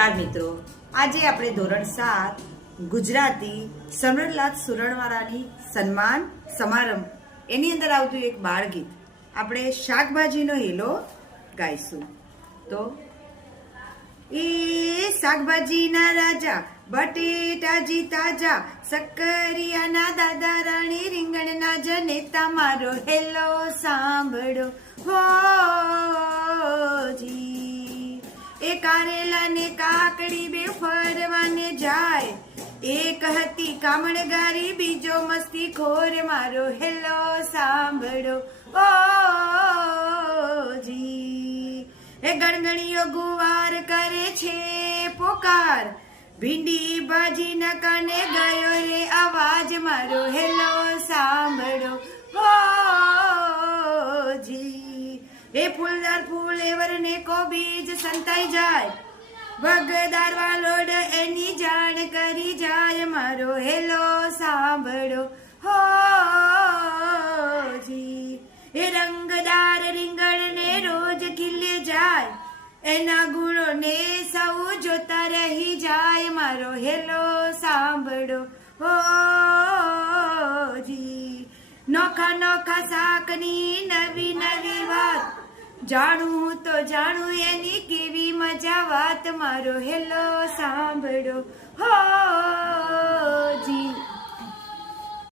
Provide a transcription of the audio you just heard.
નમસ્કાર મિત્રો, આજે આપણે ધોરણ 7 ગુજરાતી સમરલાલ સુરણવાળાની સન્માન સમારંભ એની અંદર આવતું એક બાળગીત આપણે શાકભાજીનો હેલો ગાઈશું. તો એ શાકભાજીના રાજા બટેટાજી તાજા સક્કરિયાના દાદા રાણી રીંગણના જનેતા મારો હેલો સાંભળો હોજી. એ કારેલા ને કાકડી બે ફરવાને જાય, એક હતી કામણગારી બીજો મસ્તી ખોર મારો હેલો સાંભળો ઓજી. એ ગણગણીઓ ગુવાર કરે છે પોકાર, ભીંડી ભાજી ના કાને ગયો રે અવાજ મારો હેલો સાંભળો ઓજી. એ ફૂલદાર ફૂલ એવર ને કોબીજ સંતાઈ જાય, વગદાર વાલોડ એની જાણ કરી જાય મારો હેલો સાંભળો હોજી. એ રંગદાર રીંગણ ને રોજ ખીલે જાય, એના ગુણો ને સૌ જોતા રહી જાય મારો હેલો સાંભળો હોજી. નોખા નોખા શાકની નવી નવી વાત, જાણું તો જાણું એની કેવી મજા વાત મારો હેલો સાંભળો હોજી.